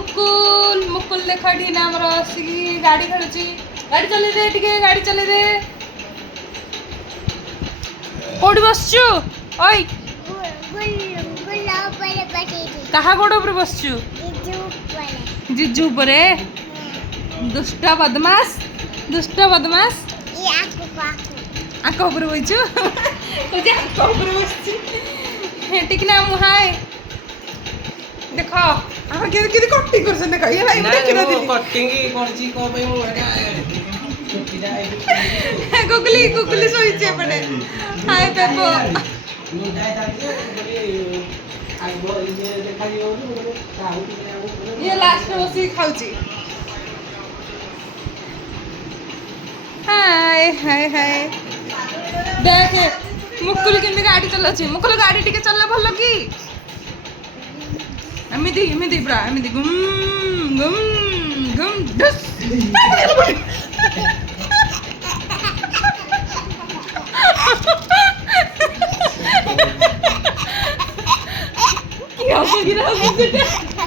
मुकुल मुकुल देख नाम गाड़ी खेलुची गाड़ी चले दे टिके गाड़ी चले दे कोड़ी बसचु ओय कहा गोड़ ऊपर बसचु जिजू परे दुष्ट बदमाश आंख ऊपर बइचु तुझे आंख ऊपर बसची ठीक ना मुहाय देखो हम के कटिंग करछन देखो ये भाई देख ना दिली कटिंग करची को पे मु छुट्टी जाए गुगली सोइचे पड़े हाय पेपो मु जाए ताके बोली आगो ये देखाई हो ये लास्ट में बसी खाउची हाय हाय हाय देख मुकुल केंदी गाड़ी चलाची मुकुल गाड़ी टिके चलले भलो की एमिदी ब्रा एमिदी गुम गुम गुम डस क्या हो गया